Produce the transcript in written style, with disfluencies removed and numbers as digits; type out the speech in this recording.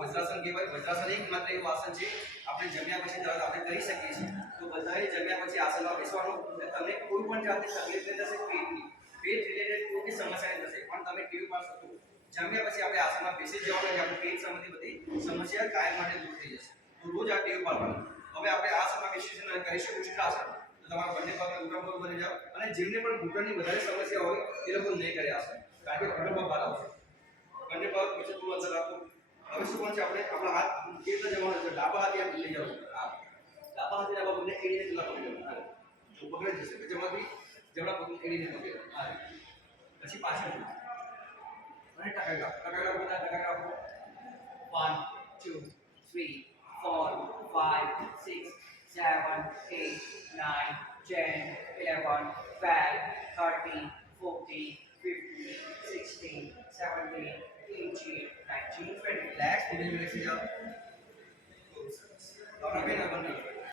વજ્રાસન કહેવાય. વજ્રાસન એકમાત્ર એવું આસન છે આપણે જમ્યા પછી તરત આપણે કરી શકીએ છીએ. તો બધાએ જમ્યા પછી આસનમાં બેસવાનું. તમને કોઈ પણ જાતની તકલીફ નહીં થશે પેટની. પેટ રિલેટેડ કોઈ બી સમસ્યા નહીં થશે. પણ તમે ટેવ પાડશો તો જમ્યા પછી આપણે આસનમાં બેસી જવાનું એટલે આપણે પેટ સંબંધી બધી સમસ્યા કાયમ માટે દૂર થઈ જશે. તો રોજ આ ટેવ પાડવાની. હવે આપણે આસનમાં બેસીને કરીશું ઉષ્ટ્રાસન. તો તમારા બંને પગના ઘૂંટણ પર બની જાવ. અને જેમને પણ ઘૂંટણની વધારે સમસ્યા હોય એ લોકો નહીં કરે આસન, કારણ કે ઘૂંટણ પર ભાર આવશે. બંને પગ પછી થોડું અંદર રાખો. હવે શું કોણ છે આપણે આપણા હાથ કેવી રીતે જવાનો છે? ડાબા હાથે આમ લઈ જાવ. ડાબા હાથે ડાબા પગને એડીને પેલા પકડી લો. તો પકડી જશે. જમણાથી જમણા પગને એડીને પકડી લો. પછી પાછળ અને ટકાઈ રાખો. ટકાઈ રાખો. બધા ટકાઈ રાખો. 1 2 3 4 5 6 7 8 9 10 11 12 13 14 15 16 17 18 19 20. Relax. Relax.